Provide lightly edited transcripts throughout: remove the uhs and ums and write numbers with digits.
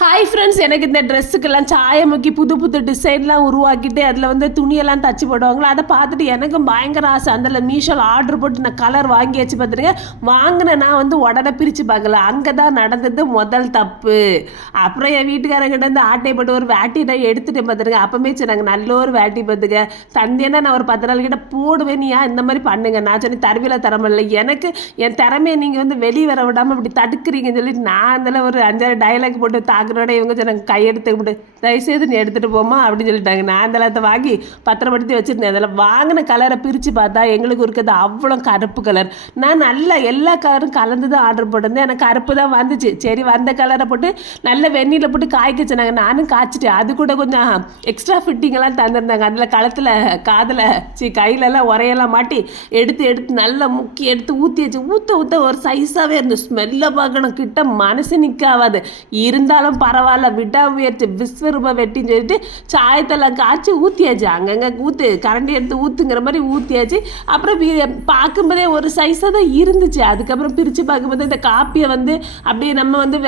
Hi friends, எனக்கு இந்த ட்ரெஸ்ஸுக்கெல்லாம் சாயம் முக்கி புது புது டிசைன்லாம் உருவாக்கிட்டு அதில் வந்து துணியெல்லாம் தச்சு போடுவாங்களோ அதை பார்த்துட்டு எனக்கும் பயங்கர ஆசை. அதில் மீஷோவில் ஆர்டர் போட்டு நான் கலர் வாங்கி வச்சு பார்த்துருங்க. வாங்கினேன் நான் வந்து உடனே பிரித்து பார்க்கல. அங்கே தான் நடந்தது முதல் தப்பு. அப்புறம் என் வீட்டுக்காரங்கிட்ட வந்து ஆட்டை போட்டு ஒரு வேட்டி நான் எடுத்துகிட்டேன் பார்த்துருங்க. அப்போமே சொன்னாங்க நல்ல ஒரு வேட்டி பார்த்துக்க தந்தேன்னா நான் ஒரு 10 நாள் கிட்ட போடுவேன், நீ இந்த மாதிரி பண்ணுங்க. நான் சொன்னி தரவில தரமில்லை, எனக்கு என் திறமையை நீங்கள் வந்து வெளியே வர விடாமல் இப்படி தடுக்கிறீங்கன்னு சொல்லிட்டு நான் அதில் ஒரு 5-6 டைலாக் போட்டு தாக்குறோட இவங்க சொன்னாங்க கையெடுத்து தயவுசெய்து நீ எடுத்துகிட்டு போமா அப்படின்னு சொல்லிட்டாங்க. நான் அந்த எல்லாத்த வாங்கி பத்திரப்படுத்தி வச்சுருந்தேன். அதில் வாங்கின கலரை பிரித்து பார்த்தா எங்களுக்கு இருக்கிறது அவ்வளோ கருப்பு கலர். நான் நல்லா எல்லா கலரும் கலந்து தான் ஆர்டர் போட்டிருந்தேன். எனக்கு கருப்பு தான் வந்துச்சு. சரி, வந்த கலரை போட்டு நல்ல வெந்நீரில் போட்டு காய்க்க சொன்னாங்க. நானும் காய்ச்சிட்டேன். அது கூட கொஞ்சம் எக்ஸ்ட்ரா ஃபிட்டிங்கெல்லாம் தந்துருந்தாங்க. அதில் கழுத்தில் காதில் கையிலெல்லாம் உரையெல்லாம் மாட்டி எடுத்து நல்லா முக்கி எடுத்து ஊற்றி வச்சு ஊற்ற ஒரு சைஸாகவே இருந்து ஸ்மெல்லை பார்க்கணும் கிட்ட மனசு நிற்காது. இருந்தாலும் பரவாயில்ல, விடாமுயற்சி விஸ்வரூப வெட்டின்னு சொல்லிட்டு சாயத்தெல்லாம் காய்ச்சி ஊற்றியாச்சு. அங்கங்கே கரண்டி எடுத்து ஊற்றுங்கிற மாதிரி ஊற்றியாச்சு. அப்புறம் பார்க்கும்போதே ஒரு சைஸாக தான் இருந்துச்சு. அதுக்கப்புறம் பிரித்து பார்க்கும்போது இந்த காப்பியை வந்து அப்படியே நம்ம வந்து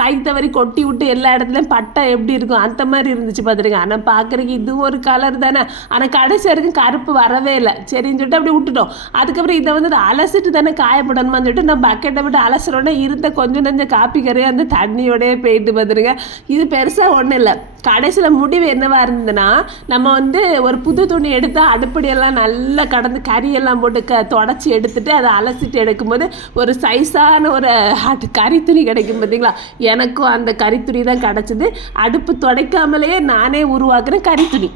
கை தவறி கொட்டி விட்டு எல்லா இடத்துலையும் பட்டை எப்படி இருக்கும் அந்த மாதிரி இருந்துச்சு பார்த்துருங்க. ஆனால் பார்க்குறதுக்கு இது ஒரு கலர் தானே. ஆனால் கடைசி வரைக்கும் கருப்பு வரவே இல்லை. சரின்னு சொல்லிட்டு அப்படி விட்டுட்டோம். அதுக்கப்புறம் இதை வந்து அலசிட்டு தானே காயப்படணுமான்னு சொல்லிட்டு நான் பக்கெட்டை விட்டு அலசுறோன்னே இருந்த கொஞ்சம் நஞ்ச காப்பி கரையை அந்த தண்ணியோடய போயிட்டு பார்த்துருங்க. இது பெருசாக ஒன்றும் இல்லை. கடைசியில் முடிவு என்னவா இருந்ததுன்னா, நம்ம வந்து ஒரு புது துணி எடுத்தால் அடுப்படியெல்லாம் நல்லா கடந்து கறியெல்லாம் போட்டு தொடச்சி எடுத்துட்டு அதை அலசிட்டு எடுக்கும்போது ஒரு சைஸான ஒரு கறி துணி கிடைக்கும் பார்த்தீங்களா. எனக்கும் அந்த கறி துணி தான் கிடச்சிது. அடுப்பு துடைக்காமலேயே நானே உருவாக்குறேன் கறி துணி.